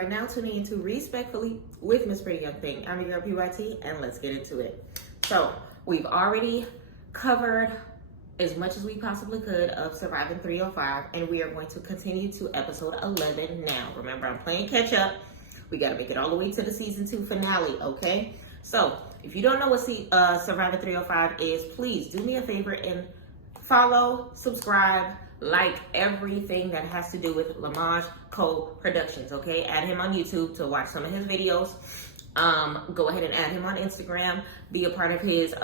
are now tuning into Respectfully with Miss Pretty Young Thing. I'm your girl PYT, and let's get into it. So, we've already covered as much as we possibly could of Surviving 305, and we are going to continue to episode 11 now. Remember, I'm playing catch up. We got to make it all the way to the season 2 finale, okay? So, if you don't know what Surviving 305 is, please do me a favor and follow, subscribe, like everything that has to do with Lamaj Co-Productions, okay? Add him on YouTube to watch some of his videos. Go ahead and add him on Instagram. Be a part of his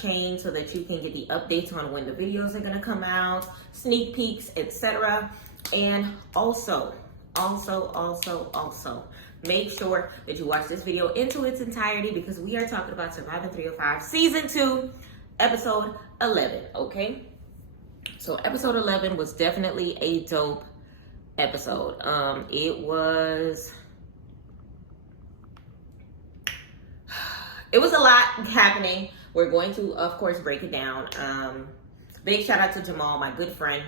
chain so that you can get the updates on when the videos are gonna come out, sneak peeks, etc. And also, make sure that you watch this video into its entirety because we are talking about Surviving 305 Season 2, Episode 11, okay? So episode 11 was definitely a dope episode. It was a lot happening. We're going to, of course, break it down. Big shout out to Jamal, my good friend,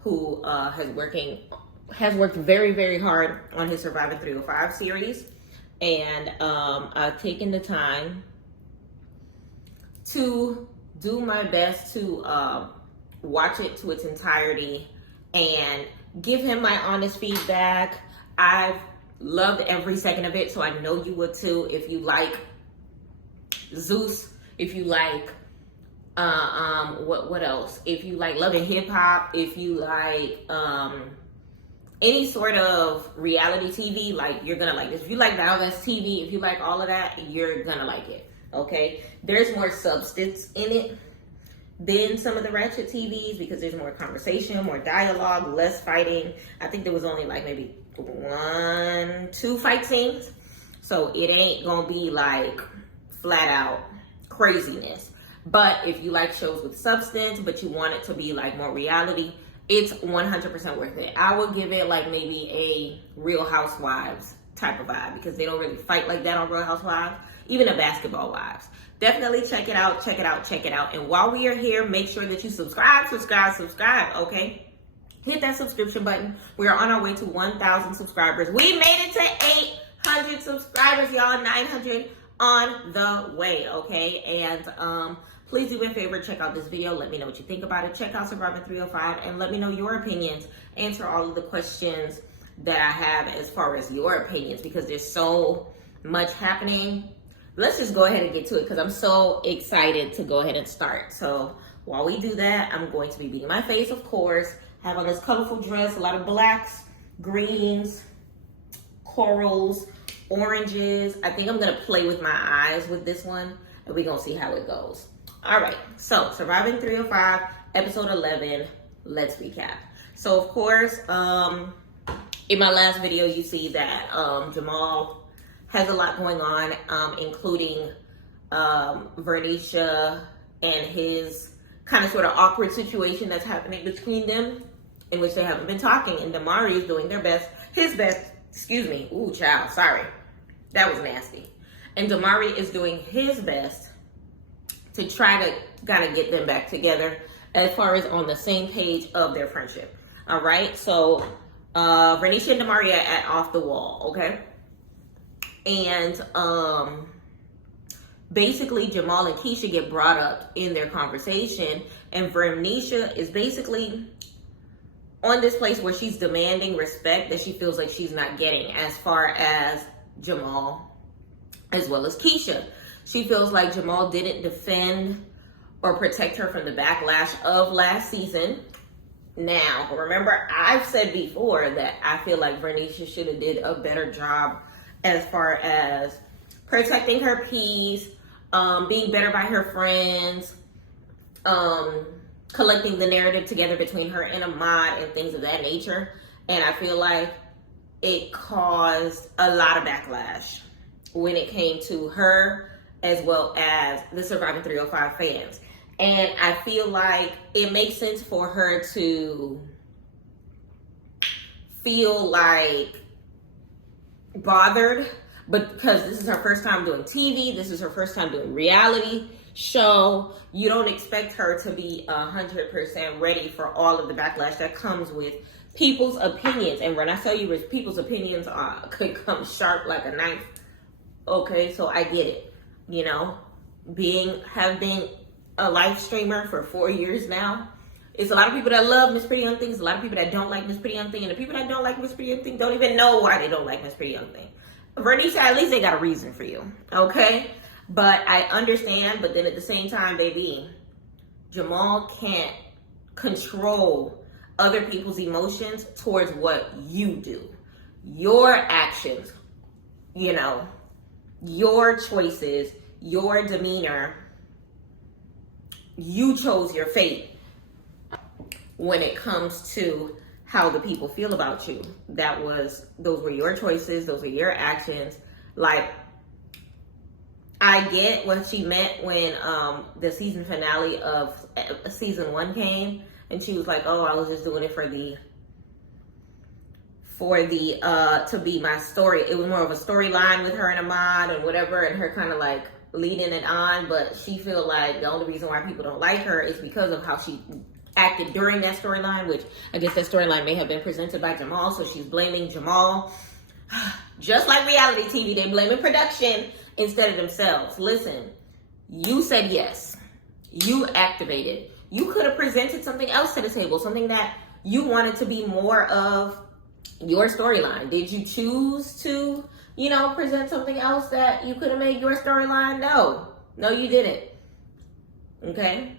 who has worked very, very hard on his Surviving 305 series. And I've taken the time to do my best to watch it to its entirety and give him my honest feedback. I've loved every second of it, so I know you would too. If you like Zeus, if you like what else? If you like Love and Hip Hop, if you like any sort of reality TV, like, you're gonna like this. If you like Now That's TV, if you like all of that, you're gonna like it. Okay, there's more substance in it than some of the ratchet TVs because there's more conversation, more dialogue, less fighting. I think there was only like maybe 1-2 fight scenes. So it ain't gonna be like flat out craziness. But if you like shows with substance, but you want it to be like more reality, it's 100% worth it. I would give it like maybe a Real Housewives type of vibe because they don't really fight like that on Real Housewives, even a Basketball Wives. Definitely check it out. And while we are here, make sure that you subscribe, okay? Hit that subscription button. We are on our way to 1,000 subscribers. We made it to 800 subscribers, y'all. 900 on the way, okay? And please do me a favor, check out this video. Let me know what you think about it. Check out Surviving 305 and let me know your opinions. Answer all of the questions that I have as far as your opinions because there's so much happening. Let's just go ahead and get to it because I'm so excited to go ahead and start. So while we do that, I'm going to be beating my face, of course. Have on this colorful dress, a lot of blacks, greens, corals, oranges. I think I'm going to play with my eyes with this one, and we're going to see how it goes. All right, so Surviving 305, episode 11. Let's recap. So, of course, in my last video, you see that Jamal has a lot going on, including Vernisha and his kind of sort of awkward situation that's happening between them, in which they haven't been talking, and Damari is doing his best, ooh, child, sorry, that was nasty. And Damari is doing his best to try to kind of get them back together as far as on the same page of their friendship. All right, so Vernisha and Damari are at off the wall, okay? And basically Jamal and Keisha get brought up in their conversation, and Vernisha is basically on this place where she's demanding respect that she feels like she's not getting as far as Jamal as well as Keisha. She feels like Jamal didn't defend or protect her from the backlash of last season. Now, remember, I've said before that I feel like Vernisha should have did a better job as far as protecting her peace, being better by her friends, collecting the narrative together between her and Ahmad and things of that nature. And I feel like it caused a lot of backlash when it came to her as well as the Surviving 305 fans. And I feel like it makes sense for her to feel like bothered, but because this is her first time doing TV, this is her first time doing reality show, you don't expect her to be 100% ready for all of the backlash that comes with people's opinions. And when I tell you people's opinions could come sharp like a knife, okay, so I get it. You know, have been a live streamer for 4 years now. It's a lot of people that love Miss Pretty Young Thing. It's a lot of people that don't like Miss Pretty Young Thing. And the people that don't like Miss Pretty Young Thing don't even know why they don't like Miss Pretty Young Thing. Vernisha, at least they got a reason for you, okay? But I understand, but then at the same time, baby, Jamal can't control other people's emotions towards what you do. Your actions, you know, your choices, your demeanor, you chose your fate when it comes to how the people feel about you. Those were your choices, those are your actions. Like, I get what she meant when the season finale of season 1 came, and she was like, oh, I was just doing it for the to be my story. It was more of a storyline with her and Ahmad and whatever, and her kind of like leading it on. But she feel like the only reason why people don't like her is because of how she acted during that storyline, which I guess that storyline may have been presented by Jamal, so she's blaming Jamal. Just like reality TV, they blaming production instead of themselves. Listen, you said yes. You activated. You could have presented something else to the table, something that you wanted to be more of your storyline. Did you choose to, present something else that you could have made your storyline? No, you didn't. Okay?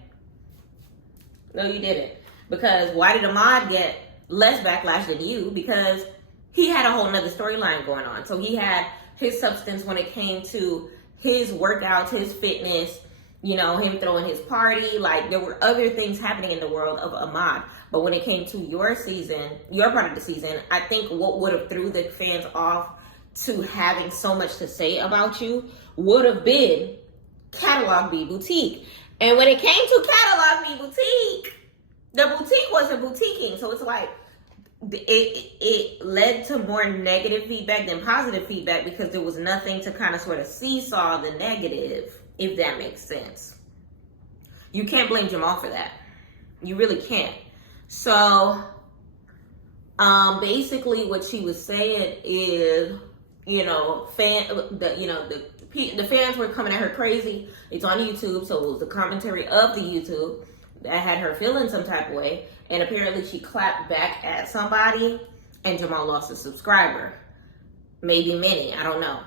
No, you didn't. Because why did Ahmad get less backlash than you? Because he had a whole nother storyline going on. So he had his substance when it came to his workouts, his fitness, him throwing his party. Like, there were other things happening in the world of Ahmad. But when it came to your season, your part of the season, I think what would have threw the fans off to having so much to say about you would have been Catalog B Boutique. And when it came to Catalog B Boutique, the boutique wasn't boutiquing. So it's like, it led to more negative feedback than positive feedback because there was nothing to kind of sort of seesaw the negative, if that makes sense. You can't blame Jamal for that. You really can't. So, basically what she was saying is, the fans were coming at her crazy. It's on YouTube, so it was the commentary of the YouTube that had her feeling some type of way. And apparently she clapped back at somebody and Jamal lost a subscriber. Maybe many, I don't know.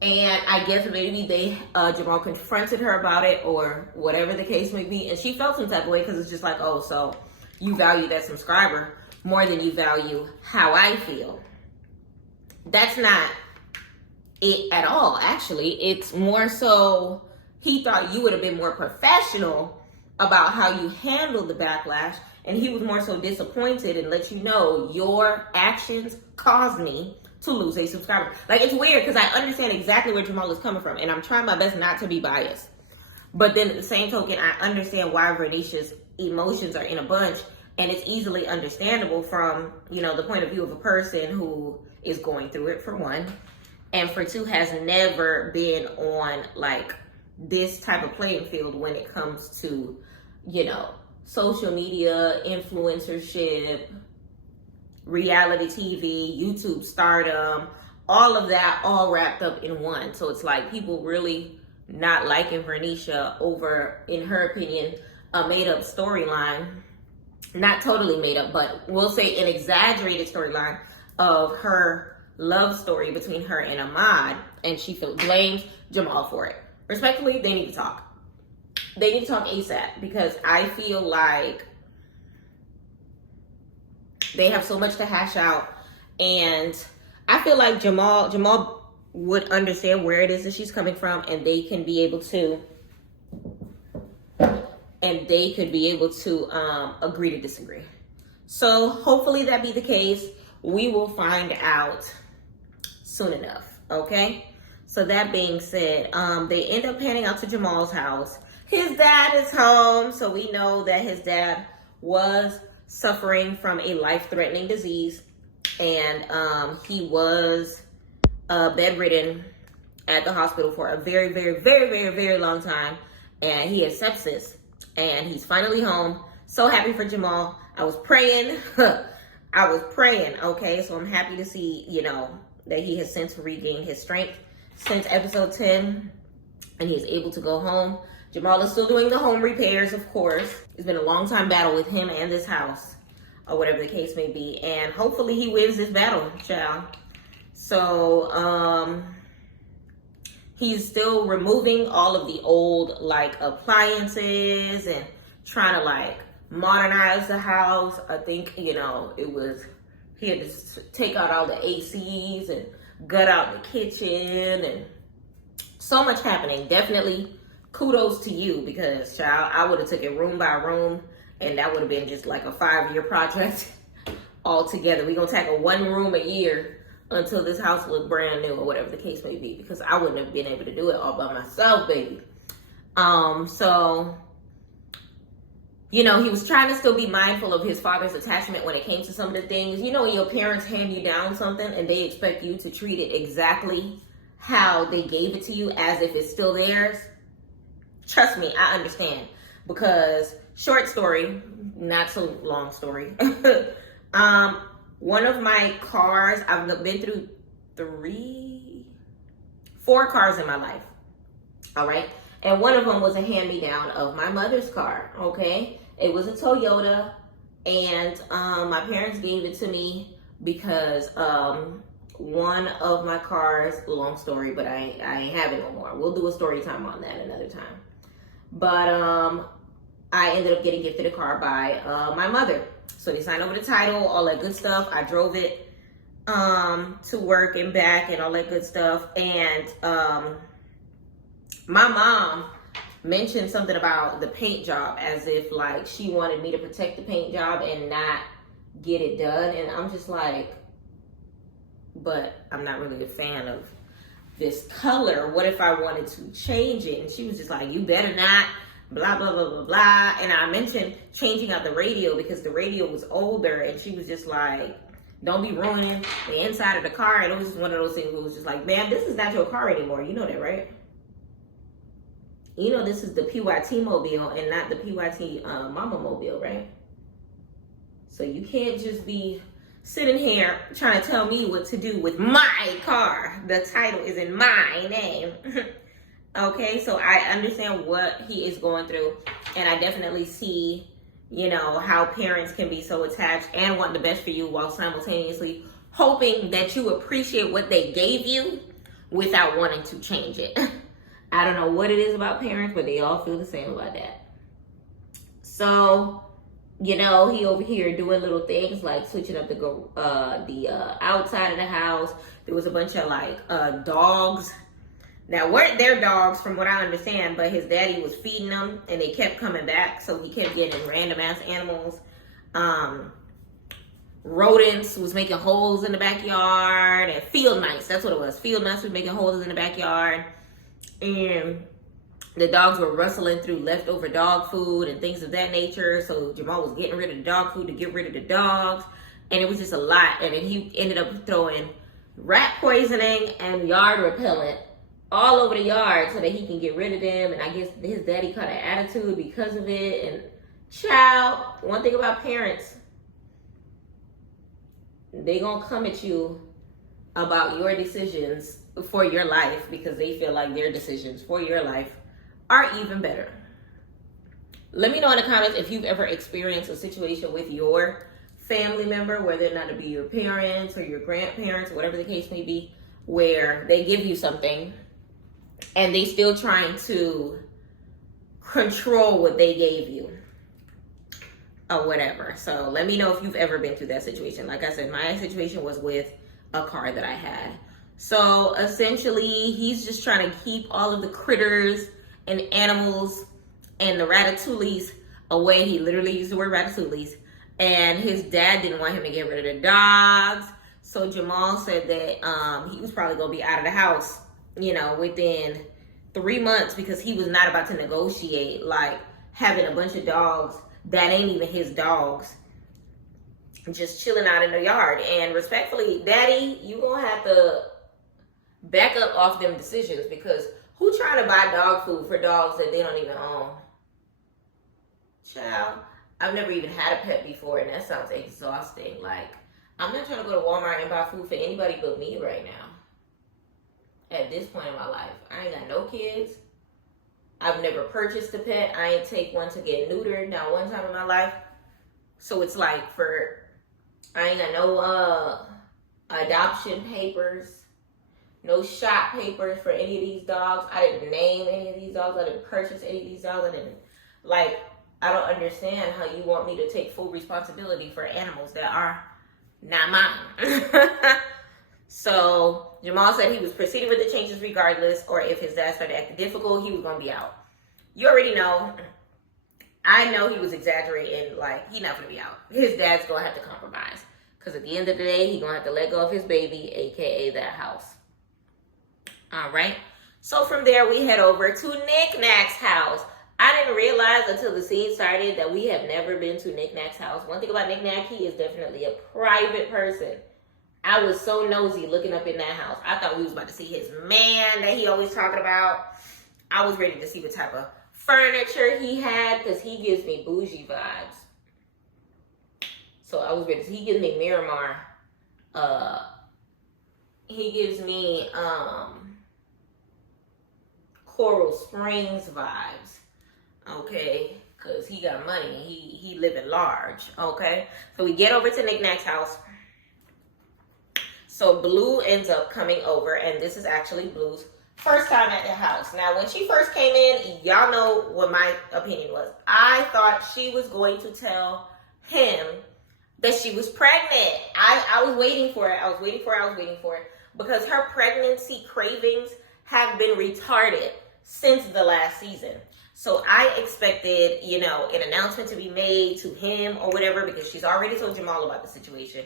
And I guess maybe Jamal confronted her about it or whatever the case may be. And she felt some type of way because it's just like, oh, so you value that subscriber more than you value how I feel. That's not it at all, actually. It's more so he thought you would have been more professional about how you handled the backlash, and he was more so disappointed and let you know your actions caused me to lose a subscriber. Like, it's weird because I understand exactly where Jamal is coming from, and I'm trying my best not to be biased. But then at the same token, I understand why Vernisha's emotions are in a bunch, and it's easily understandable from, the point of view of a person who is going through it, for one, and for two, has never been on, like, this type of playing field when it comes to, social media, influencership, reality TV, YouTube stardom, all of that all wrapped up in one. So it's like people really not liking Vernisha over, in her opinion, a made-up storyline. Not totally made up, but we'll say an exaggerated storyline of her love story between her and Ahmad, and she blames Jamal for it. Respectfully, they need to talk. They need to talk ASAP because I feel like they have so much to hash out, and I feel like Jamal would understand where it is that she's coming from, and they can be able to agree to disagree. So hopefully that be the case. We will find out soon enough. Okay. So that being said, they end up panning out to Jamal's house. His dad is home, so we know that his dad was suffering from a life-threatening disease, and he was bedridden at the hospital for a very, very, very, very, very long time, and he has sepsis, and he's finally home. So happy for Jamal. I was praying I was praying, okay? So I'm happy to see, that he has since regained his strength since episode 10, and he's able to go home. Jamal is still doing the home repairs, of course. It's been a long time battle with him and this house, or whatever the case may be. And hopefully he wins this battle, child. So, he's still removing all of the old, appliances and trying to, modernize the house. I think, he had to take out all the ACs and gut out the kitchen, and so much happening. Definitely kudos to you, because, child, I would have took it room by room, and that would have been just like a 5-year project altogether. We're going to tackle one room a year until this house looked brand new, or whatever the case may be, because I wouldn't have been able to do it all by myself, baby. So, he was trying to still be mindful of his father's attachment when it came to some of the things. When your parents hand you down something and they expect you to treat it exactly how they gave it to you, as if it's still theirs. Trust me, I understand. Because, short story, not so long story. One of my cars, I've been through 4 cars in my life. All right. And one of them was a hand-me-down of my mother's car. Okay. It was a Toyota. And my parents gave it to me because one of my cars, long story, but I ain't have it no more. We'll do a story time on that another time. But I ended up getting gifted a car by my mother. So they signed over the title, all that good stuff. I drove it to work and back and all that good stuff. And my mom mentioned something about the paint job, as if she wanted me to protect the paint job and not get it done. And I'm just like, but I'm not really a fan of this color. What if I wanted to change it? And she was just like, you better not, blah, blah, blah, blah, blah. And I mentioned changing out the radio because the radio was older, and she was just like, don't be ruining the inside of the car. And it was just one of those things where it was just like, ma'am, this is not your car anymore. You know that, right? This is the PYT mobile and not the PYT mama mobile, right? So you can't just be sitting here trying to tell me what to do with my car. The title is in my name. Okay, so I understand what he is going through, and I definitely see, how parents can be so attached and want the best for you while simultaneously hoping that you appreciate what they gave you without wanting to change it. I don't know what it is about parents, but they all feel the same about that. So, he over here doing little things like switching up the outside of the house. There was a bunch of dogs that weren't their dogs from what I understand, but his daddy was feeding them and they kept coming back. So he kept getting random ass animals. Rodents was making holes in the backyard, and field mice, that's what it was. Field mice was making holes in the backyard. And the dogs were rustling through leftover dog food and things of that nature. So Jamal was getting rid of the dog food to get rid of the dogs. And it was just a lot. And then he ended up throwing rat poisoning and yard repellent all over the yard so that he can get rid of them. And I guess his daddy caught an attitude because of it. And child, one thing about parents, they gonna come at you about your decisions for your life because they feel like their decisions for your life are even better. Let me know in the comments if you've ever experienced a situation with your family member, whether or not it be your parents or your grandparents, whatever the case may be, where they give you something and they still trying to control what they gave you or whatever. So let me know if you've ever been through that situation. Like I said, my situation was with a car that I had. So essentially, he's just trying to keep all of the critters and animals and the ratatouilles away. He literally used the word ratatouilles. And his dad didn't want him to get rid of the dogs. So Jamal said that he was probably going to be out of the house, within 3 months, because he was not about to negotiate having a bunch of dogs that ain't even his dogs just chilling out in the yard. And respectfully, Daddy, you gonna have to back up off them decisions, because who trying to buy dog food for dogs that they don't even own? Child, I've never even had a pet before, and that sounds exhausting. I'm not trying to go to Walmart and buy food for anybody but me right now. At this point in my life, I ain't got no kids. I've never purchased a pet. I ain't take one to get neutered, not one time in my life. So it's like I ain't got no adoption papers, no shop papers for any of these dogs. I didn't name any of these dogs. I didn't purchase any of these dogs. I don't understand how you want me to take full responsibility for animals that are not mine. So Jamal said he was proceeding with the changes regardless, or if his dad started acting difficult, he was going to be out. You already know. I know he was exaggerating. Like, he's not going to be out. His dad's going to have to compromise. Because at the end of the day, he's going to have to let go of his baby, a.k.a. that house. All right. So from there, we head over to Nick Nack's house. I didn't realize until the scene started that we have never been to Nick Nack's house. One thing about Nick Nack, he is definitely a private person. I was so nosy looking up in that house. I thought we was about to see his man that he always talking about. I was ready to see what type of furniture he had, because he gives me bougie vibes. So I was ready. He gives me Miramar. He gives me Coral Springs vibes. Okay, because he got money. He living large. Okay, so we get over to Nick Nack's house. So Blue ends up coming over, and this is actually Blue's first time at the house. Now, when she first came in, y'all know what my opinion was. I thought she was going to tell him that she was pregnant. I was waiting for it. I was waiting for it. Because her pregnancy cravings have been retarded since the last season. So I expected, an announcement to be made to him or whatever, because she's already told Jamal about the situation.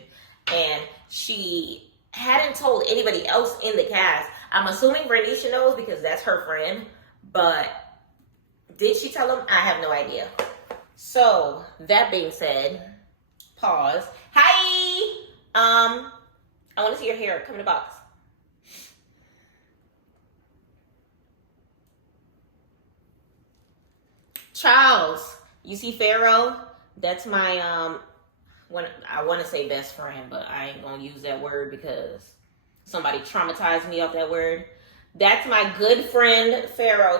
And she hadn't told anybody else in the cast. I'm assuming Vernisha knows because that's her friend. But did she tell him? I have no idea. So, that being said, pause. Hi! I want to see your hair. Come in the box. Charles, you see Pharaoh? That's my I want to say best friend, but I ain't gonna use that word because somebody traumatized me off that word. That's my good friend Pharaoh.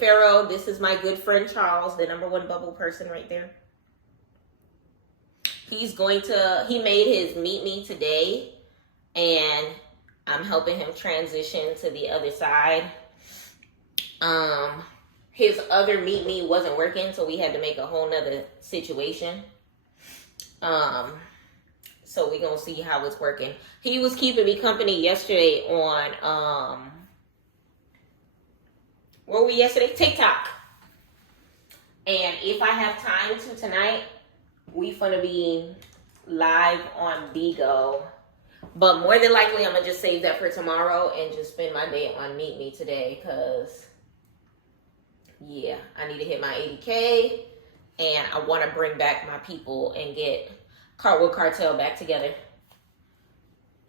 Pharaoh, this is my good friend Charles, the #1 bubble person right there. He made his meet me today, and I'm helping him transition to the other side. His other meet me wasn't working, so we had to make a whole nother situation. So we're gonna see how it's working. He was keeping me company yesterday on where were we yesterday? TikTok. And if I have time to tonight, we finna be live on Bigo. But more than likely, I'm gonna just save that for tomorrow and just spend my day on Meet Me today, because yeah, I need to hit my 80K, and I want to bring back my people and get Cartwheel Cartel back together.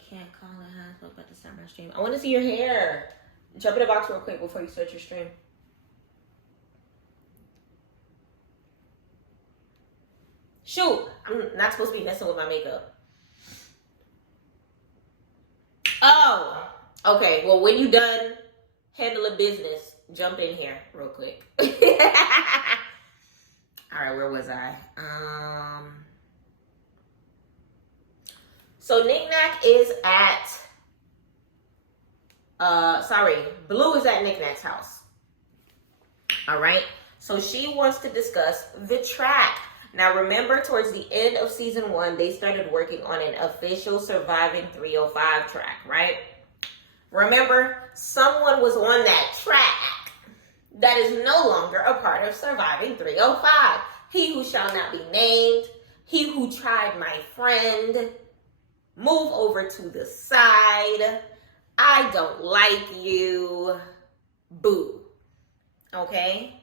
Can't call it. I'm about to start my stream. I want to see your hair. Jump in the box real quick before you start your stream. Shoot, I'm not supposed to be messing with my makeup. Oh, okay. Well, when you done handling business, jump in here real quick. All right, where was I? So Nick Nack is at, Blue is at Nick Nack's house. All right. So she wants to discuss the track. Now, remember, towards the end of season 1, they started working on an official Surviving 305 track, right? Remember, someone was on that track that is no longer a part of Surviving 305. He who shall not be named, he who tried my friend, move over to the side. I don't like you. Boo. Okay?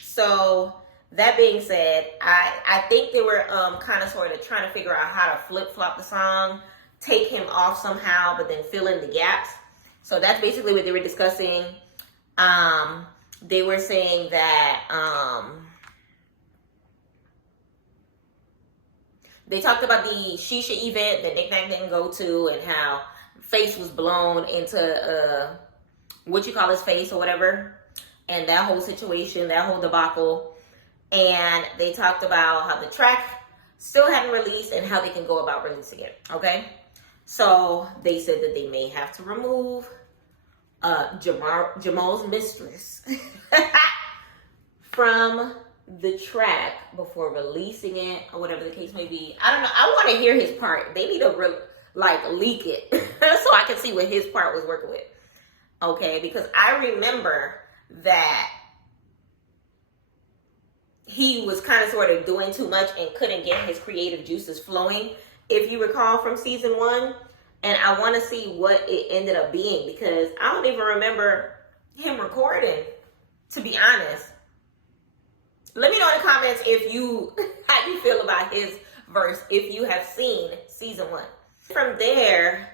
So, that being said, I think they were kind of sort of trying to figure out how to flip-flop the song, take him off somehow, but then fill in the gaps. So that's basically what they were discussing. They were saying that They talked about the Shisha event that Nick Nack didn't go to, and how face was blown into what you call his face or whatever, and that whole situation, that whole debacle. And they talked about how the track still hadn't released and how they can go about releasing it. Okay, so they said that they may have to remove Jamal's mistress from the track before releasing it, or whatever the case may be. I don't know. I want to hear his part. They need to leak it so I can see what his part was working with. Okay, because I remember that he was kind of sort of doing too much and couldn't get his creative juices flowing, if you recall, from season 1. And I want to see what it ended up being, because I don't even remember him recording, to be honest. Let me know in the comments how you feel about his verse, if you have seen season 1. From there,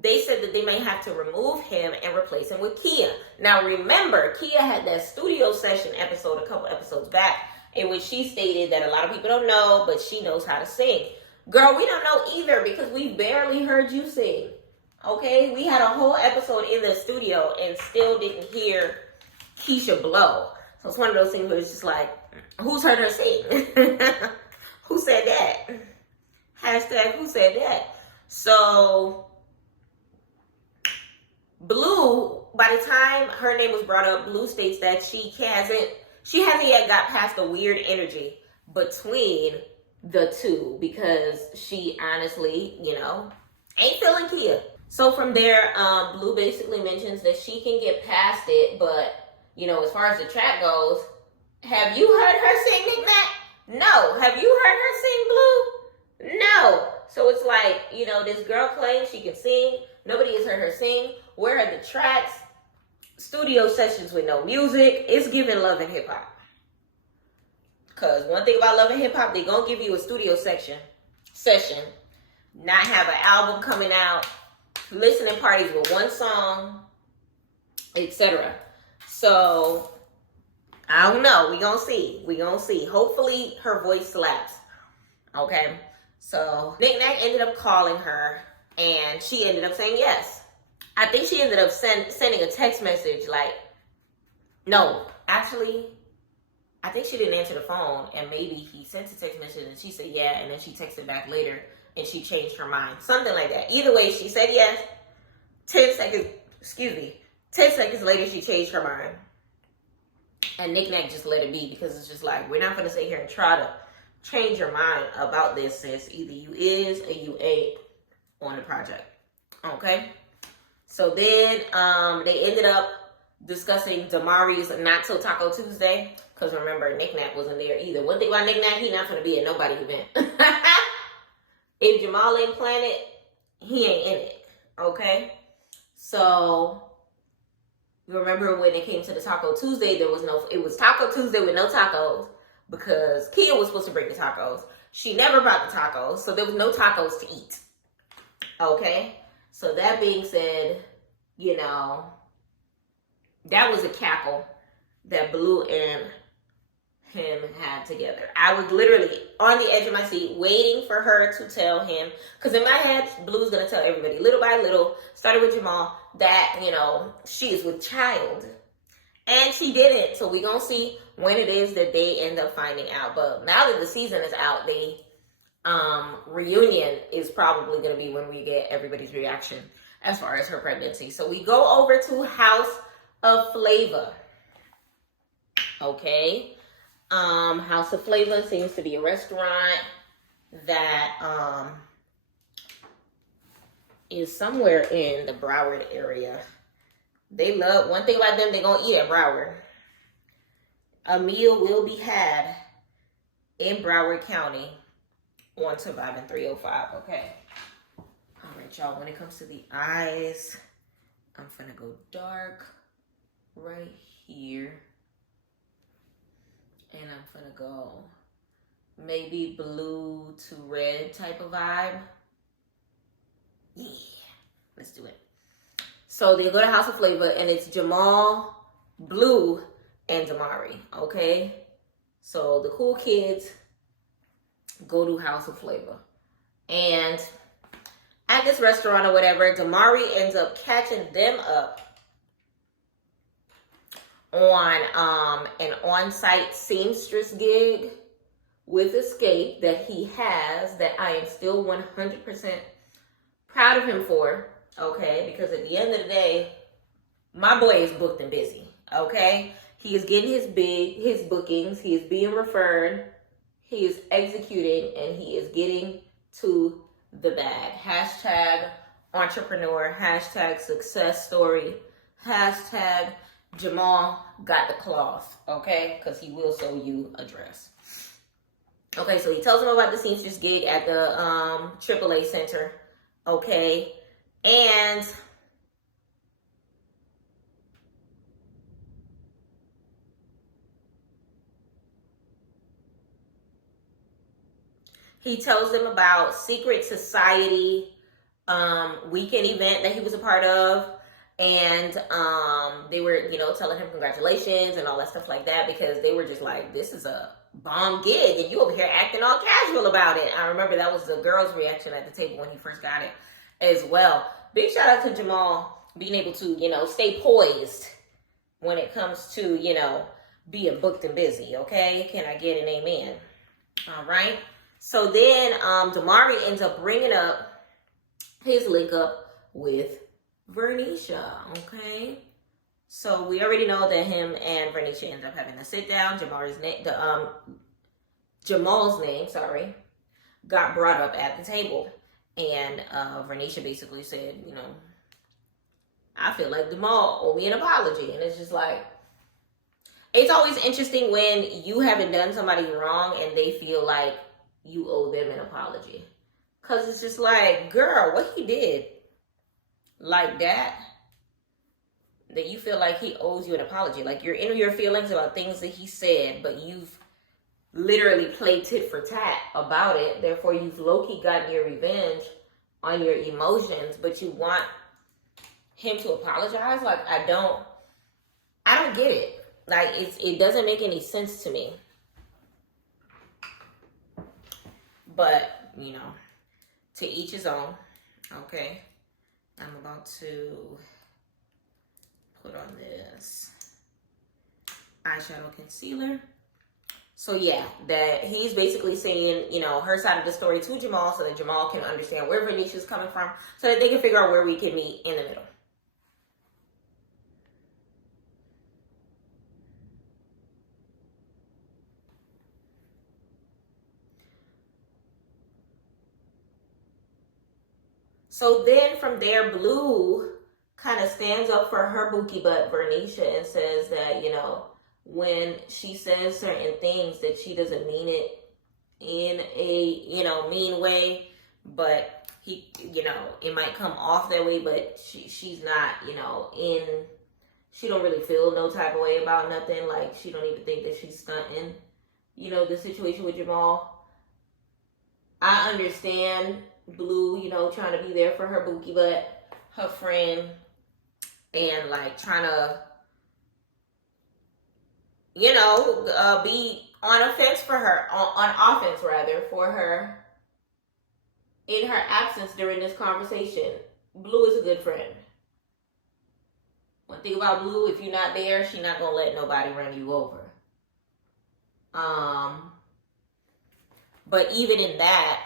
they said that they may have to remove him and replace him with Kia. Now remember, Kia had that studio session episode a couple episodes back, in which she stated that a lot of people don't know, but she knows how to sing. Girl, we don't know either, because we barely heard you sing. Okay? We had a whole episode in the studio and still didn't hear Keisha blow. So it's one of those things where it's just like, who's heard her sing? Who said that? Hashtag who said that? So Blue, by the time her name was brought up, Blue states that she hasn't yet got past the weird energy between the two, because she honestly, ain't feeling Kia. So from there, Blue basically mentions that she can get past it, but as far as the track goes, have you heard her sing, Nick Nack? No. Have you heard her sing, Blue? No. So it's like, this girl claims she can sing. Nobody has heard her sing. Where are the tracks? Studio sessions with no music. It's giving Love and Hip Hop. Because one thing about Love and Hip Hop, they're going to give you a studio session, not have an album coming out, listening parties with one song, etc. So, I don't know. We're going to see. Hopefully, her voice slaps. Okay? So, Nick Nack ended up calling her, and she ended up saying yes. I think she ended up sending a text message like, no, actually, I think she didn't answer the phone, and maybe he sent a text message, and she said yeah, and then she texted back later, and she changed her mind. Something like that. Either way, she said yes. 10 seconds later, she changed her mind. And Nick Nack just let it be, because it's just like, we're not going to sit here and try to change your mind about this, sis. Either you is or you ain't on the project. Okay? So then they ended up discussing Damari's Not Till Taco Tuesday, because remember, Nick Nack wasn't there either. One thing about Nick Nack, he not going to be at nobody event. If Jamal ain't planning it, he ain't in it. Okay? So, you remember when it came to the Taco Tuesday, it was Taco Tuesday with no tacos, because Kia was supposed to bring the tacos. She never brought the tacos, so there was no tacos to eat. Okay? So that being said, that was a cackle that Blue and him had together. I was literally on the edge of my seat waiting for her to tell him, because in my head, Blue's going to tell everybody little by little, started with Jamal, that, she is with child. And she didn't. So we're going to see when it is that they end up finding out. But now that the season is out, the reunion is probably going to be when we get everybody's reaction as far as her pregnancy. So we go over to House of Flavor. Okay. House of Flavor seems to be a restaurant that is somewhere in the Broward area. They love, one thing about them, they're going to eat at Broward. A meal will be had in Broward County on Surviving 305, okay? All right, y'all, when it comes to the eyes, I'm finna go dark right here. And I'm finna go maybe blue to red type of vibe. Yeah, let's do it. So they go to House of Flavor, and it's Jamal, Blue, and Damari, okay? So the cool kids, go to House of Flavor. And at this restaurant or whatever, Damari ends up catching them up on an on-site seamstress gig with Escape that he has, that I am still 100% proud of him for, okay? Because at the end of the day, my boy is booked and busy, okay? He is getting his bookings, he is being referred, he is executing, and he is getting to the bag. Hashtag entrepreneur, hashtag success story, hashtag Jamal got the cloth, okay? Because he will sew you a dress. Okay, so he tells him about the seamstress gig at the AAA Center, okay? And he tells them about Secret Society weekend event that he was a part of. And they were, telling him congratulations and all that stuff like that, because they were just like, this is a bomb gig and you over here acting all casual about it. I remember that was the girl's reaction at the table when he first got it as well. Big shout out to Jamal being able to, stay poised when it comes to, being booked and busy, okay? Can I get an amen? All right. So then Damari ends up bringing up his link up with Vernisha, okay? So we already know that him and Vernisha end up having a sit down. Jamal's name, got brought up at the table. And Vernisha basically said, I feel like Jamal owe me an apology. And it's just like, it's always interesting when you haven't done somebody wrong and they feel like you owe them an apology. Because it's just like, girl, what he did like that you feel like he owes you an apology. Like, you're in your feelings about things that he said, but you've literally played tit for tat about it. Therefore, you've low-key gotten your revenge on your emotions, but you want him to apologize? Like, I don't get it. Like, it doesn't make any sense to me. But, to each his own. Okay. I'm about to put on this eyeshadow concealer. So yeah, that he's basically saying, her side of the story to Jamal so that Jamal can understand where Vernisha's coming from, so that they can figure out where we can meet in the middle. So then from there, Blue kind of stands up for her bookie butt, Vernisha, and says that, when she says certain things, that she doesn't mean it in a, mean way, but it might come off that way, but she's not, she don't really feel no type of way about nothing. Like, she don't even think that she's stunting, the situation with Jamal. I understand Blue, trying to be there for her bookie butt, her friend, and like trying to, be on offense for her, on offense rather, for her in her absence during this conversation. Blue is a good friend. One thing about Blue, if you're not there, she's not gonna let nobody run you over. But even in that,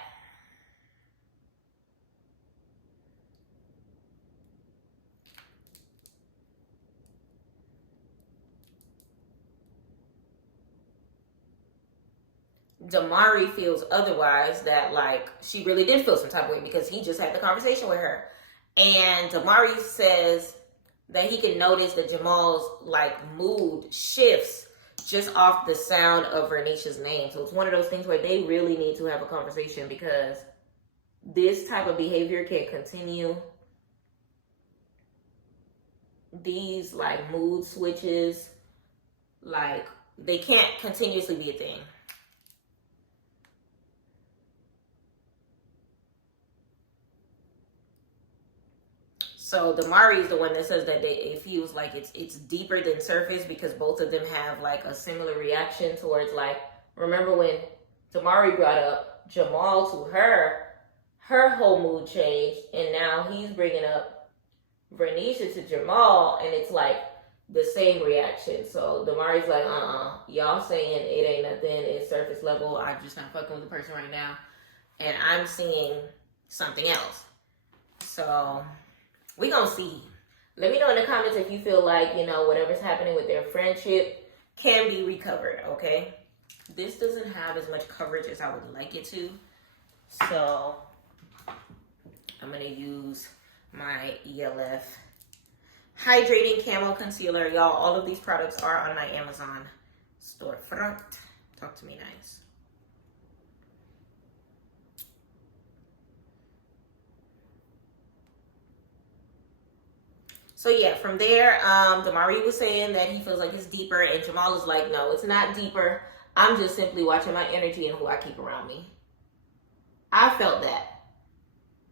Damari feels otherwise, that like she really did feel some type of way because he just had the conversation with her. And Damari says that he can notice that Jamal's like mood shifts just off the sound of Vernisha's name. So it's one of those things where they really need to have a conversation, because this type of behavior can continue. These like mood switches, like, they can't continuously be a thing. So Damari is the one that says that it feels like it's deeper than surface, because both of them have like a similar reaction towards, like, remember when Damari brought up Jamal to her whole mood changed, and now he's bringing up Vernisha to Jamal, and it's like the same reaction. So Damari's like, y'all saying it ain't nothing, it's surface level, I'm just not fucking with the person right now, and I'm seeing something else. So we gonna see. Let me know in the comments if you feel like, you know, whatever's happening with their friendship can be recovered, okay? This doesn't have as much coverage as I would like it to, so I'm gonna use my ELF Hydrating Camo Concealer. Y'all, all of these products are on my Amazon storefront. Talk to me nice. So yeah, from there, Damari was saying that he feels like it's deeper, and Jamal is like, no, it's not deeper. I'm just simply watching my energy and who I keep around me. I felt that.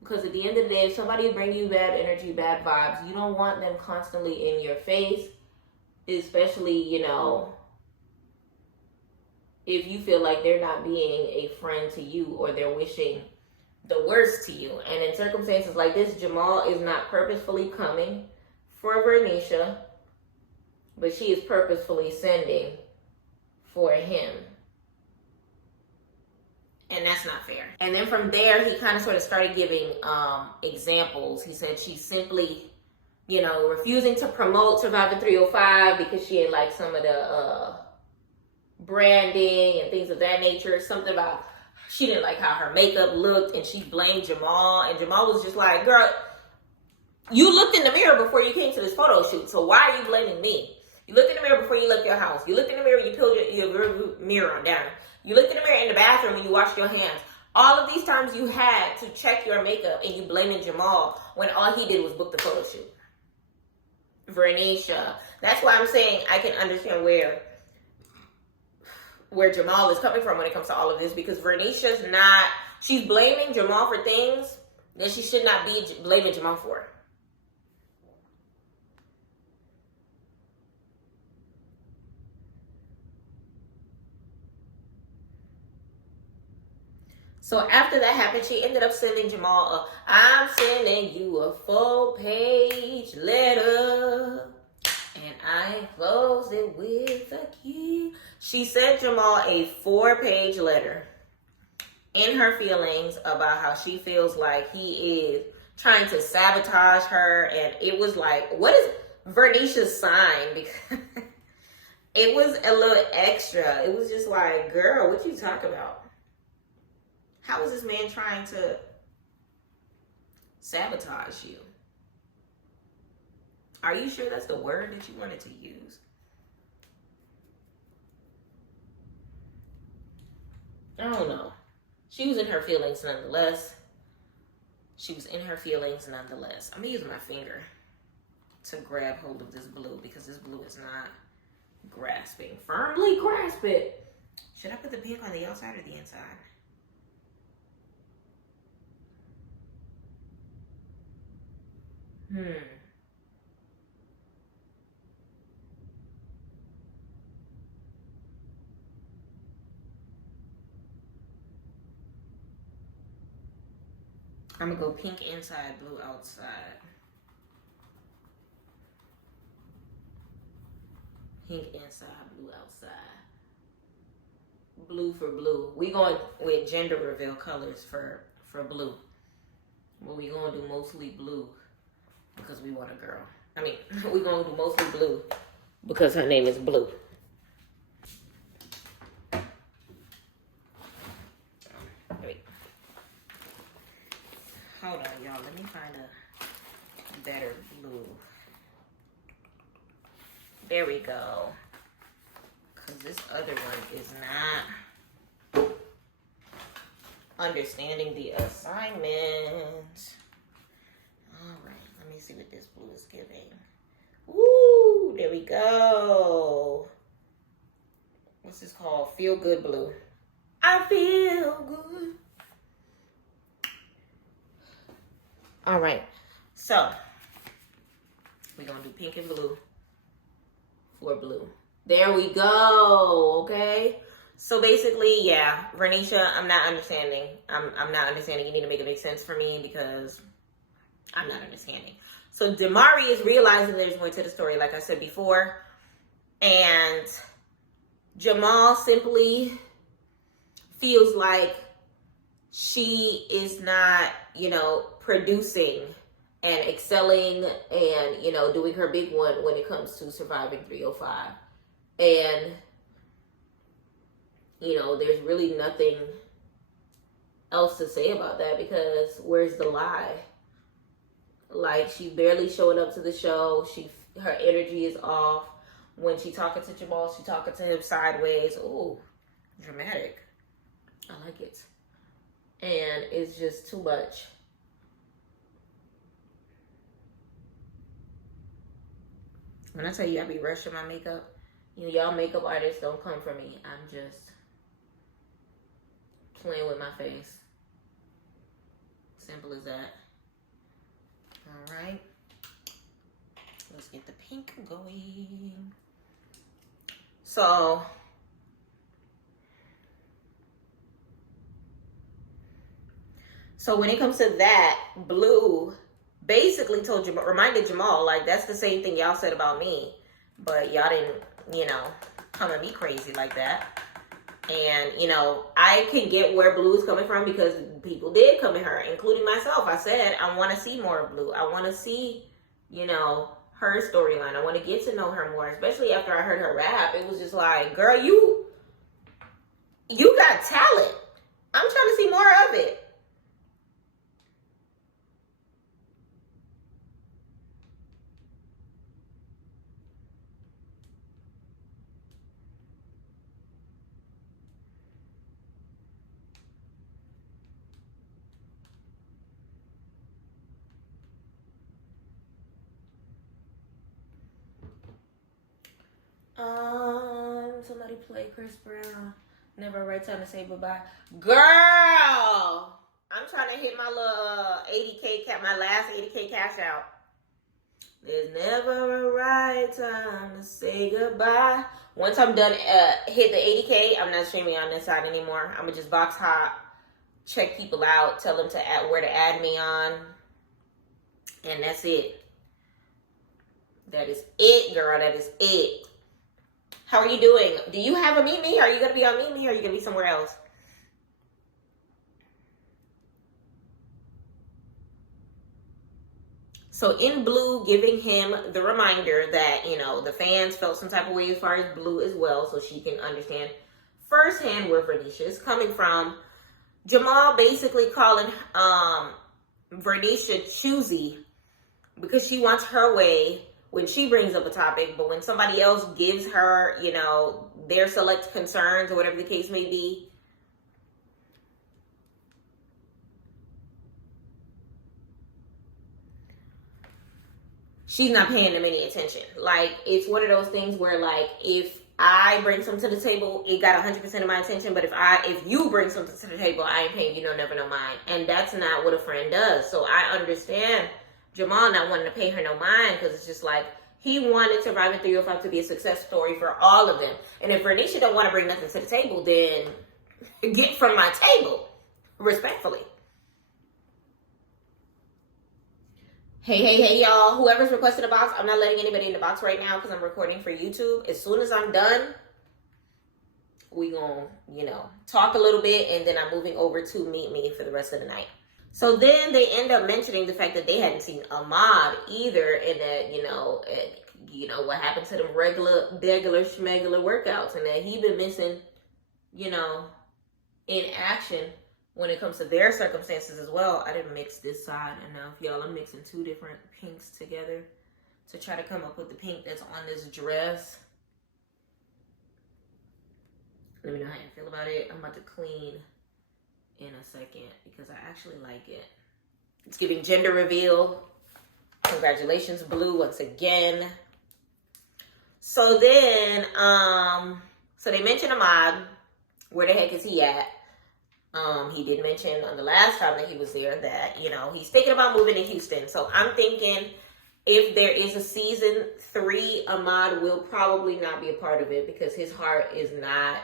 Because at the end of the day, if somebody brings you bad energy, bad vibes, you don't want them constantly in your face. Especially, you know, if you feel like they're not being a friend to you or they're wishing the worst to you. And in circumstances like this, Jamal is not purposefully coming for Vernisha, but she is purposefully sending for him. And that's not fair. And then from there, he kind of sort of started giving examples. He said she's simply, you know, refusing to promote Survivor 305 because she had like some of the branding and things of that nature. Something about she didn't like how her makeup looked, and she blamed Jamal. And Jamal was just like, girl, you looked in the mirror before you came to this photo shoot, so why are you blaming me? You looked in the mirror before you left your house. You looked in the mirror, you peeled your mirror down. You looked in the mirror in the bathroom when you washed your hands. All of these times you had to check your makeup, and you blaming Jamal when all he did was book the photo shoot. Vernisha. That's why I'm saying I can understand where Jamal is coming from when it comes to all of this, because Vernisha's not, she's blaming Jamal for things that she should not be blaming Jamal for. So after that happened, she ended up sending Jamal I'm sending you a 4-page letter, and I close it with a key. She sent Jamal a 4-page letter in her feelings about how she feels like he is trying to sabotage her. And it was like, what is Vernisha's sign? Because it was a little extra. It was just like, girl, what you talk about? How is this man trying to sabotage you? Are you sure that's the word that you wanted to use? I don't know. She was in her feelings nonetheless. I'm going to use my finger to grab hold of this blue, because this blue is not grasping. Firmly grasp it. Should I put the pink on the outside or the inside? I'm gonna go pink inside, blue outside. Pink inside, blue outside. Blue for blue. We going with gender reveal colors for blue. But we gonna do mostly blue because we want a girl. I mean, we gonna do mostly blue because her name is Blue. Hold on, y'all. Let me find a better blue. There we go. Because this other one is not understanding the assignment. All right. Let me see what this blue is giving. Woo! There we go. What's this called? Feel Good Blue. I feel good. All right, so we're gonna do pink and blue for blue. There we go, okay? So basically, yeah, Vernisha, I'm not understanding. I'm not understanding. You need to make it make sense for me because I'm not understanding. So Damari is realizing there's more to the story, like I said before. And Jamal simply feels like she is not, producing and excelling and, doing her big one when it comes to surviving 305. And, there's really nothing else to say about that because where's the lie? Like, she barely showing up to the show. Her energy is off. When she talking to Jamal, she talking to him sideways. Ooh, dramatic. I like it. And it's just too much. When I tell you I be rushing my makeup, y'all makeup artists don't come for me. I'm just playing with my face. Simple as that. All right. Let's get the pink going. So when it comes to that, Blue basically reminded Jamal, like, that's the same thing y'all said about me, but y'all didn't, come at me crazy like that. And, I can get where Blue is coming from because people did come at her, including myself. I said, I want to see more of Blue. I want to see, her storyline. I want to get to know her more, especially after I heard her rap. It was just like, girl, you got talent. I'm trying to see more of it. Somebody play Chris Brown. Never a right time to say bye-bye. Girl, I'm trying to hit my little 80K my last 80K cash out. There's never a right time to say goodbye. Once I'm done, hit the 80K, I'm not streaming on this side anymore. I'm gonna just box hop, check people out, tell them to add where to add me on, and that's it. That is it, girl. That is it. How are you doing? Do you have a Meet Me? Are you going to be on Meet Me or are you going to be somewhere else? So in Blue, giving him the reminder that, the fans felt some type of way as far as Blue as well, so she can understand firsthand where Vernisha is coming from. Jamal basically calling Vernisha choosy because she wants her way when she brings up a topic, but when somebody else gives her, their select concerns or whatever the case may be, she's not paying them any attention. Like, it's one of those things where, like, if I bring something to the table, it got 100% of my attention, but if you bring something to the table, I ain't paying you never no mind. And that's not what a friend does. So I understand Jamal not wanting to pay her no mind because it's just like, he wanted Surviving 305 to be a success story for all of them. And if Vernisha don't want to bring nothing to the table, then get from my table, respectfully. Hey, y'all. Whoever's requested a box, I'm not letting anybody in the box right now because I'm recording for YouTube. As soon as I'm done, we gonna, talk a little bit, and then I'm moving over to Meet Me for the rest of the night. So then they end up mentioning the fact that they hadn't seen Ahmad either, and that, what happened to them regular schmegular workouts, and that he been missing, in action when it comes to their circumstances as well. I didn't mix this side enough, y'all. I'm mixing two different pinks together to try to come up with the pink that's on this dress. Let me know how you feel about it. I'm about to clean in a second because I actually like it. It's giving gender reveal. Congratulations, Blue, once again. So then, so they mentioned Ahmad. Where the heck is he at? He did mention on the last time that he was there that, he's thinking about moving to Houston. So I'm thinking if there is a season 3, Ahmad will probably not be a part of it because his heart is not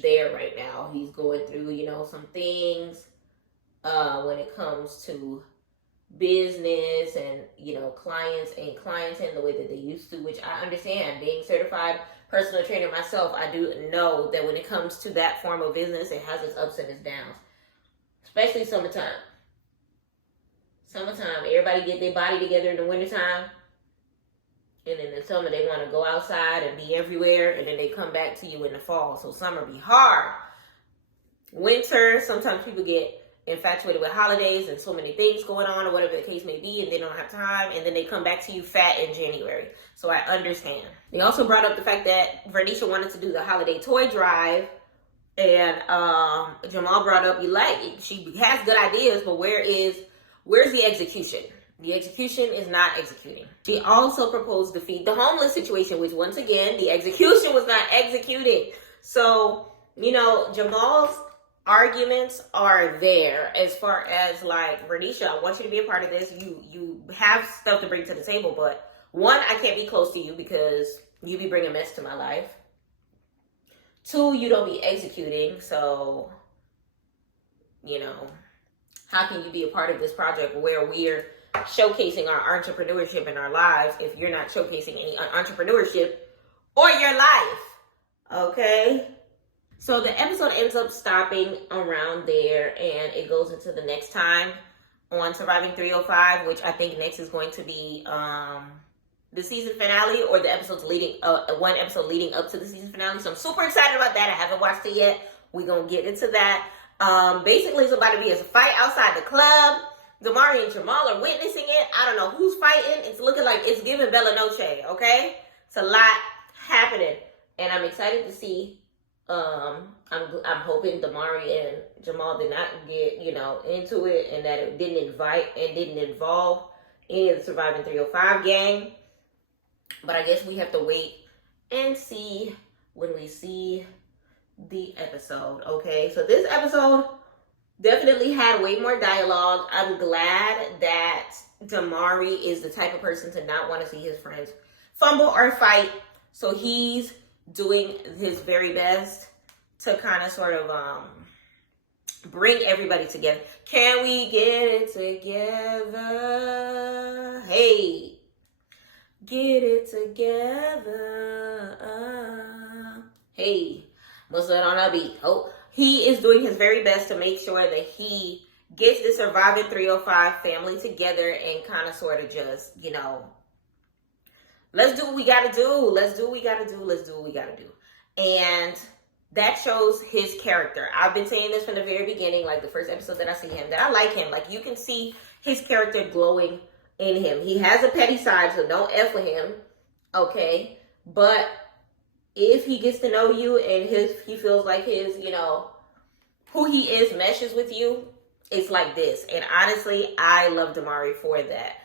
there right now. He's going through, you know, some things when it comes to business and, you know, clients and clienting the way that they used to, which I understand. Being certified personal trainer myself, I do know that when it comes to that form of business, it has its ups and its downs, especially summertime. Summertime, everybody get their body together in the wintertime, and in the summer they want to go outside and be everywhere, and then they come back to you in the fall. So summer be hard. Winter, sometimes people get infatuated with holidays and so many things going on or whatever the case may be, and they don't have time, and then they come back to you fat in January. So I understand. They also brought up the fact that Vernisha wanted to do the holiday toy drive, and Jamal brought up, she has good ideas, but where's the execution? The execution is not executing. She also proposed to feed the homeless situation, which once again, the execution was not executed. So, you know, Jamal's arguments are there as far as like, Vernisha, I want you to be a part of this. You have stuff to bring to the table, but one, I can't be close to you because you be bringing mess to my life. Two, you don't be executing, so, you know, how can you be a part of this project where we're showcasing our entrepreneurship in our lives if you're not showcasing any entrepreneurship or your life? Okay? So the episode ends up stopping around there, and it goes into the next time on Surviving 305, which I think next is going to be the season finale, or the episodes leading one episode leading up to the season finale. So I'm super excited about that. I haven't watched it yet. We're gonna get into that. Basically, it's about to be a fight outside the club. Damari and Jamal are witnessing it. I don't know who's fighting. It's looking like it's giving Bella Noche, okay? It's a lot happening, and I'm excited to see. I'm hoping Damari and Jamal did not get, you know, into it, and that it didn't involve any of the Surviving 305 gang. But I guess we have to wait and see when we see the episode, okay? So this episode definitely had way more dialogue. I'm glad that Damari is the type of person to not want to see his friends fumble or fight. So he's doing his very best to kind of sort of bring everybody together. Can we get it together? Hey, get it together. Hey, what's that on our beat? Oh, he is doing his very best to make sure that he gets the Surviving 305 family together and kind of sort of just, you know, let's do what we got to do. Let's do what we got to do. Let's do what we got to do. And that shows his character. I've been saying this from the very beginning, like the first episode that I see him, that I like him. Like, you can see his character glowing in him. He has a petty side, so don't F with him, okay? But if he gets to know you and he feels like his, you know, who he is meshes with you, it's like this. And honestly, I love Damari for that.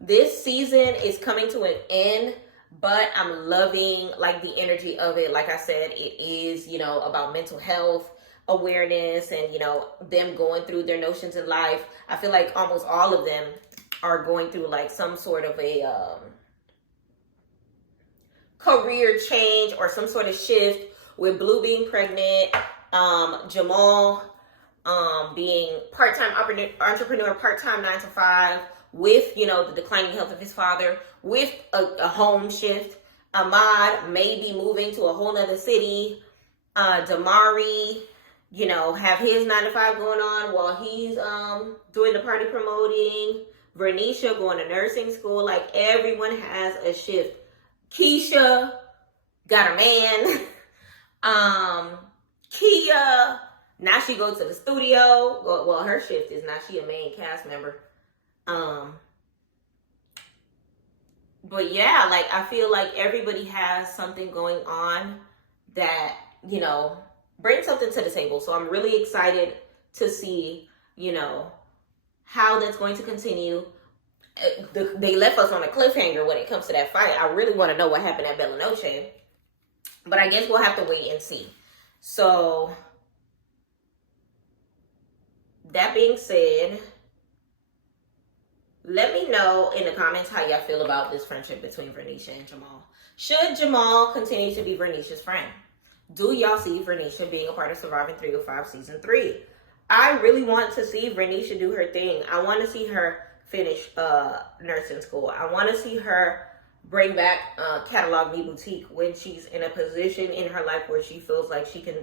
This season is coming to an end, but I'm loving like the energy of it. Like I said, it is, you know, about mental health awareness and, you know, them going through their notions in life. I feel like almost all of them are going through like some sort of a career change or some sort of shift, with Blue being pregnant, Jamal being part-time entrepreneur, part-time 9 to 5, with, you know, the declining health of his father, with a home shift. Ahmad may be moving to a whole nother city. Damari, you know, have his 9 to 5 going on while he's doing the party promoting. Vernisha going to nursing school. Like, everyone has a shift. Keisha got a man. Kia, now she goes to the studio. Well, her shift is now she a main cast member. But yeah, like, I feel like everybody has something going on that, you know, brings something to the table. So I'm really excited to see, you know, how that's going to continue. They left us on a cliffhanger when it comes to that fight. I really want to know what happened at Bella Noche, but I guess we'll have to wait and see. So that being said, let me know in the comments how y'all feel about this friendship between Vernisha and Jamal. Should Jamal continue to be Vernisha's friend? Do y'all see Vernisha being a part of Surviving 305 Season 3? I really want to see Vernisha do her thing. I want to see her finish nursing school. I want to see her bring back Catalog Me Boutique when she's in a position in her life where she feels like she can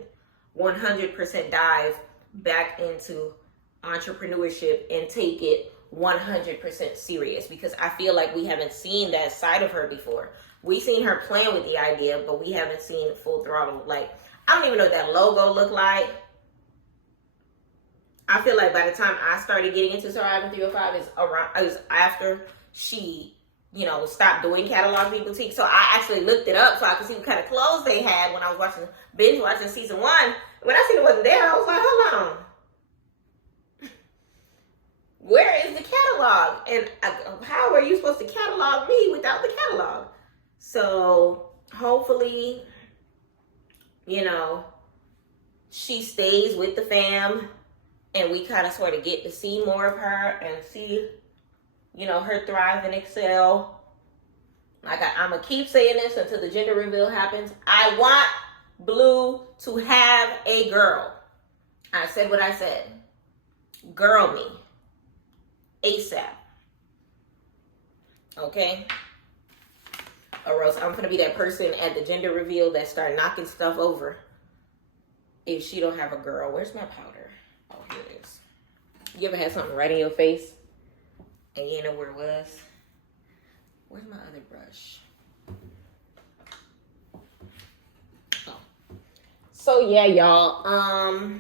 100% dive back into entrepreneurship and take it 100% serious, because I feel like we haven't seen that side of her before. We've seen her playing with the idea, but we haven't seen full throttle. Like, I don't even know what that logo looked like. I feel like by the time I started getting into Surviving 305 is after she, you know, stopped doing Catalog Me Boutique. So I actually looked it up so I could see what kind of clothes they had when I was binge watching season 1. When I seen it wasn't there, I was like, hold on. Where is the catalog? And how are you supposed to catalog me without the catalog? So hopefully, you know, she stays with the fam and we kind of sort of get to see more of her and see, you know, her thrive and excel. Like, I'm going to keep saying this until the gender reveal happens. I want Blue to have a girl. I said what I said. Girl me. ASAP. Okay? Or else I'm going to be that person at the gender reveal that start knocking stuff over if she don't have a girl. Where's my powder? Oh, here it is. You ever had something right in your face and you didn't know where it was? Where's my other brush? Oh. So yeah, y'all.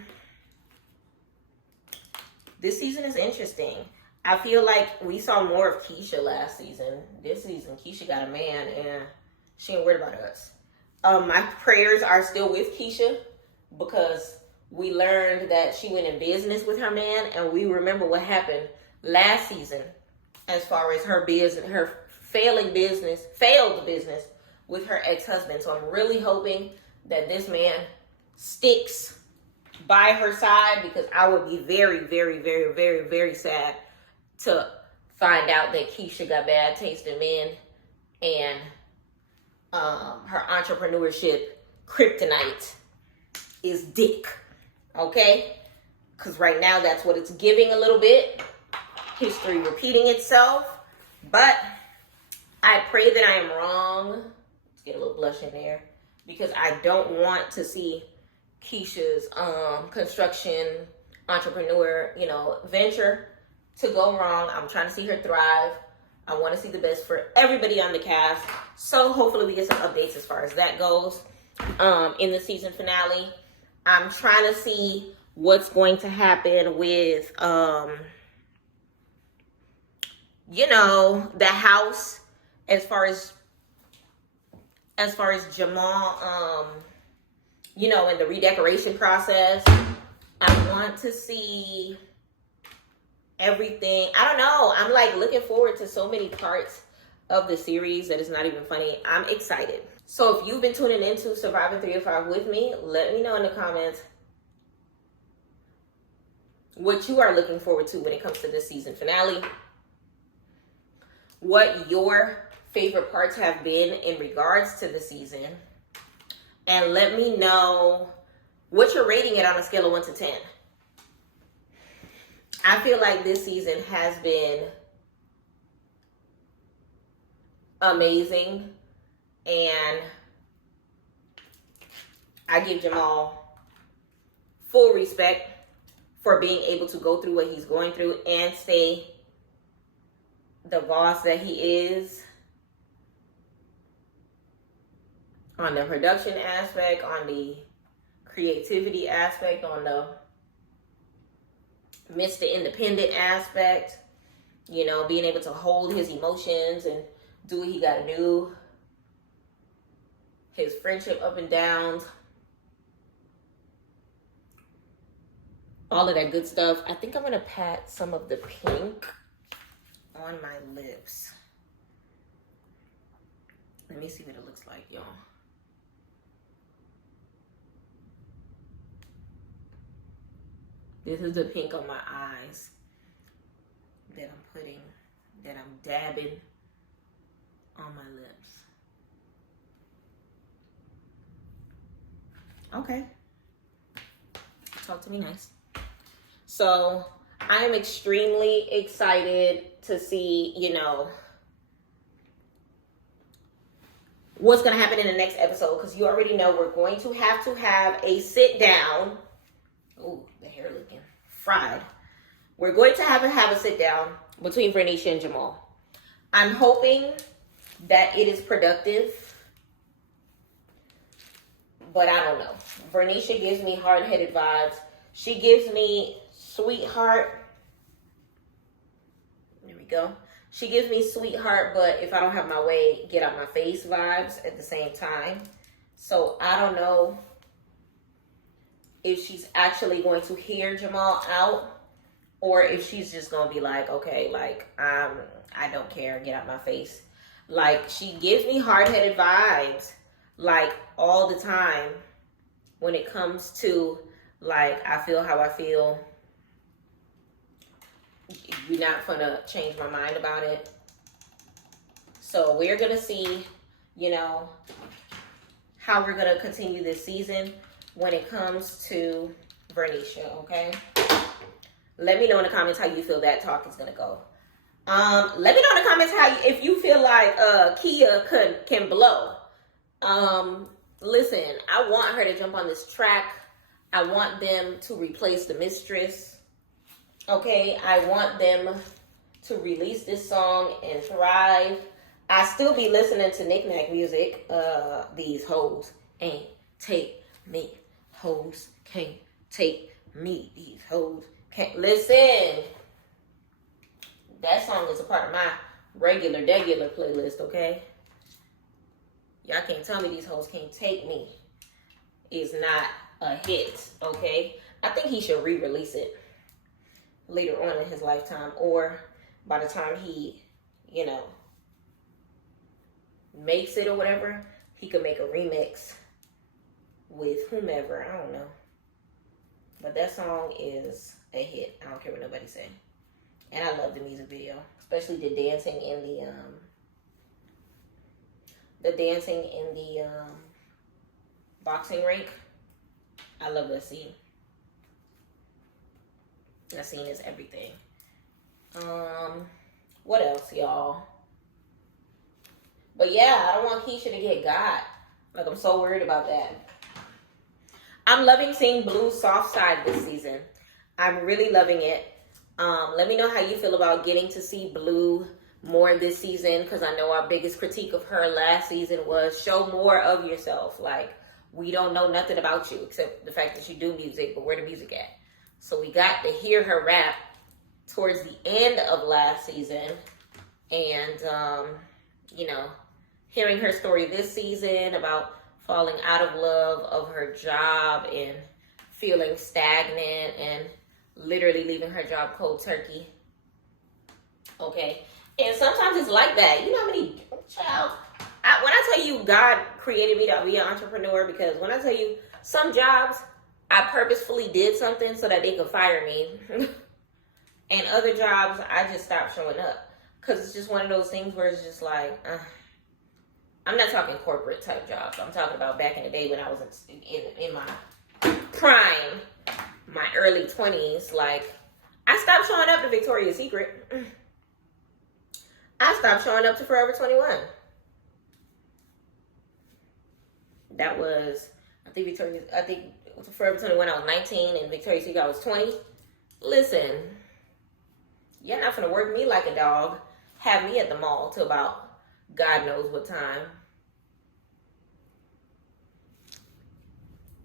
This season is interesting. I feel like we saw more of Keisha last season. This season, Keisha got a man and she ain't worried about us. My prayers are still with Keisha because we learned that she went in business with her man, and we remember what happened last season as far as her business, her failed business with her ex-husband. So I'm really hoping that this man sticks by her side, because I would be very, very, very, very, very sad to find out that Keisha got bad taste in men and her entrepreneurship kryptonite is dick. Okay? Because right now that's what it's giving a little bit. History repeating itself. But I pray that I am wrong. Let's get a little blush in there. Because I don't want to see Keisha's construction entrepreneur, you know, venture to go wrong. I'm trying to see her thrive. I want to see the best for everybody on the cast. So hopefully we get some updates as far as that goes in the season finale. I'm trying to see what's going to happen with, you know, the house as far as Jamal, you know, in the redecoration process. I want to see everything. I don't know. I'm like looking forward to so many parts of the series that it's not even funny. I'm excited. So if you've been tuning into Surviving 305 with me, let me know in the comments what you are looking forward to when it comes to this season finale. What your favorite parts have been in regards to the season. And let me know what you're rating it on a scale of 1 to 10. I feel like this season has been amazing, and I give Jamal full respect for being able to go through what he's going through and stay the boss that he is on the production aspect, on the creativity aspect, on the Mr. Independent aspect, you know, being able to hold his emotions and do what he got to do. His friendship up and downs. All of that good stuff. I think I'm going to pat some of the pink on my lips. Let me see what it looks like, y'all. This is the pink on my eyes that I'm dabbing on my lips. Okay. Talk to me nice. So I am extremely excited to see, what's going to happen in the next episode, because you already know we're going to have a sit down. Oh, the hair looking fried. We're going to have a sit down between Vernisha and Jamal. I'm hoping that it is productive, but I don't know. Vernisha gives me hard-headed vibes. She gives me sweetheart. There we go. She gives me sweetheart, but if I don't have my way, get out my face vibes at the same time. So I don't know if she's actually going to hear Jamal out, or if she's just going to be like, okay, like, I don't care, get out my face. Like, she gives me hard-headed vibes, like, all the time when it comes to, like, I feel how I feel. You're not going to change my mind about it. So we're going to see, how we're going to continue this season when it comes to Vernisha, okay? Let me know in the comments how you feel that talk is going to go. Let me know in the comments if you feel like Kia can blow. Listen, I want her to jump on this track. I want them to replace the mistress. Okay, I want them to release this song and thrive. I still be listening to knick-knack music. These hoes ain't take me. Hoes can't take me. These hoes can't. Listen. That song is a part of my regular playlist, okay? Y'all can't tell me these hoes can't take me. It's not a hit, okay? I think he should re-release it later on in his lifetime, or by the time he, makes it or whatever, he could make a remix with whomever. I don't know. But that song is a hit. I don't care what nobody say. And I love the music video, especially the dancing in the boxing rink. I love that scene. That scene is everything. What else, y'all? But yeah, I don't want Keisha to get got. Like, I'm so worried about that. I'm loving seeing Blue's soft side this season. I'm really loving it. Let me know how you feel about getting to see Blue more this season, because I know our biggest critique of her last season was show more of yourself. Like, we don't know nothing about you except the fact that you do music, but where the music at? So we got to hear her rap towards the end of last season, and hearing her story this season about falling out of love of her job and feeling stagnant and literally leaving her job cold turkey. Okay. And sometimes it's like that. You know how many, child, when I tell you God created me to be an entrepreneur, because when I tell you some jobs, I purposefully did something so that they could fire me. And other jobs, I just stopped showing up. Because it's just one of those things where it's just like, I'm not talking corporate type jobs. I'm talking about back in the day when I was in my prime, my early 20s. Like, I stopped showing up to Victoria's Secret. I stopped showing up to Forever 21. That was, I think Forever 21 I was 19 and Victoria's Secret I was 20. Listen, you're not gonna work me like a dog. Have me at the mall till about God knows what time,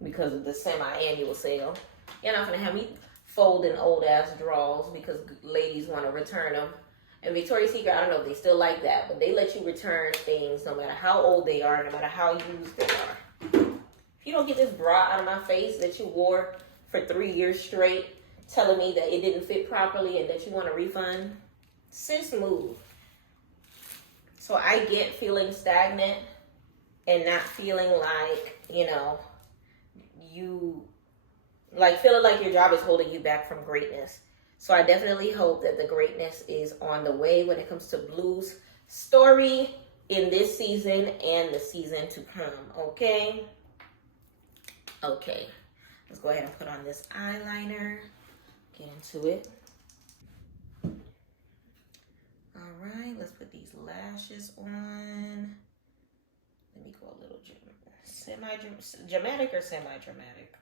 because of the semi-annual sale. You're not gonna have me folding old ass drawers because ladies want to return them. And Victoria's Secret, I don't know if they still like that, but they let you return things no matter how old they are, no matter how used they are. If you don't get this bra out of my face that you wore for 3 years straight, telling me that it didn't fit properly and that you want a refund, sis, move. So I get feeling stagnant and not feeling like, you like feeling like your job is holding you back from greatness. So I definitely hope that the greatness is on the way when it comes to Blue's story in this season and the season to come, okay? Okay, let's go ahead and put on this eyeliner. Get into it. All right, let's put these lashes on. Let me go a little semi-dramatic or semi-dramatic?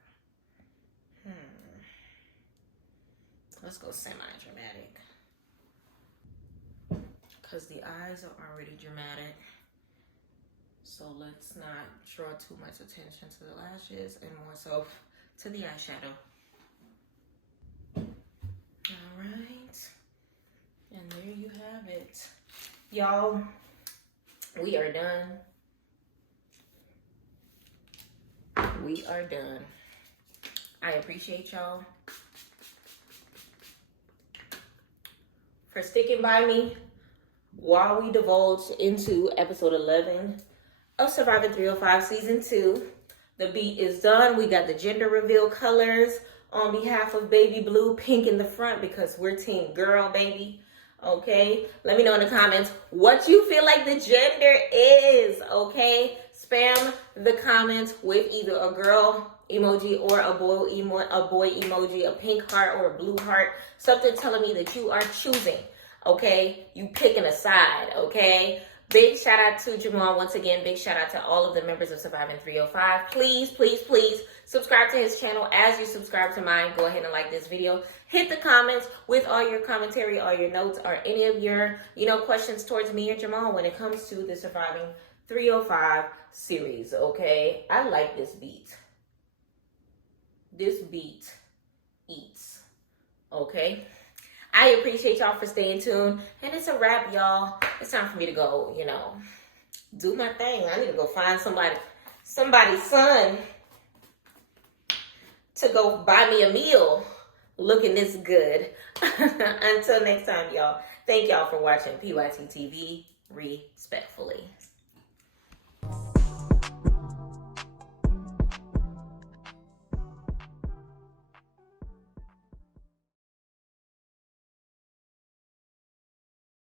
Let's go semi-dramatic. Because the eyes are already dramatic. So let's not draw too much attention to the lashes and more so to the eyeshadow. All right. And there you have it. Y'all, we are done. We are done. I appreciate y'all for sticking by me while we divulge into episode 11 of Surviving 305 Season 2. The beat is done. We got the gender reveal colors on behalf of Baby Blue, pink in the front because we're team girl, baby. Okay? Let me know in the comments what you feel like the gender is, okay? Spam the comments with either a girl emoji or a boy emoji, a pink heart or a blue heart, something telling me that you are choosing, okay? You picking a side, okay? Big shout out to Jamal once again. Big shout out to all of the members of Surviving 305. Please, please, please subscribe to his channel. As you subscribe to mine, go ahead and like this video. Hit the comments with all your commentary, all your notes, or any of your, questions towards me or Jamal when it comes to the Surviving 305 series, okay? I like this beat. This beat eats, okay? I appreciate y'all for staying tuned. And it's a wrap, y'all. It's time for me to go, do my thing. I need to go find somebody's son to go buy me a meal looking this good. Until next time, y'all. Thank y'all for watching PYT TV respectfully.